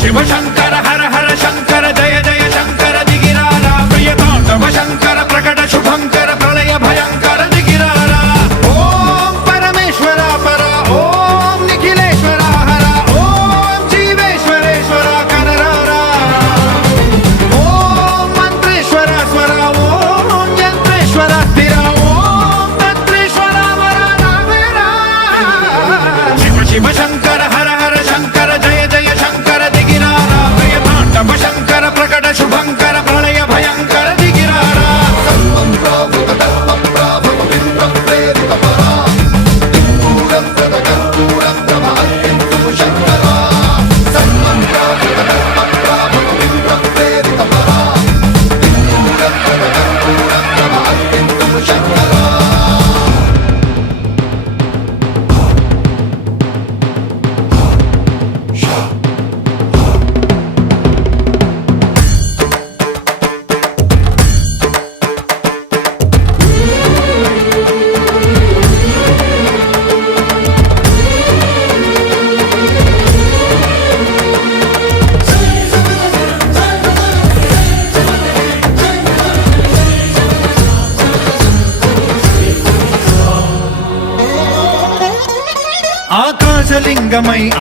శివ శంకర హర హర శంకర జయ జయ శంకర దిగిరారా ప్రియతాండవ శంకర ప్రకట శుభంకర ప్రళయ భయంకర దిగిరారా ఓం పరమేశ్వర పర ఓం నిఖిలేశ్వర హర ఓం జీవేశ్వరేశ్వర కనరారా ఓం మంత్రేశ్వర స్వర ఓం యంత్రేశ్వర స్థిర ఓం తంత్రేశ్వర వర నావేరా శివ శివ శంకర హర హర శంకర జయ జయ శంకర దిగిరారా ప్రియతాండవ శంకర ప్రకట శుభంకర ప్రళయ భయంకర దిగిరారా ఆకాశలింగమై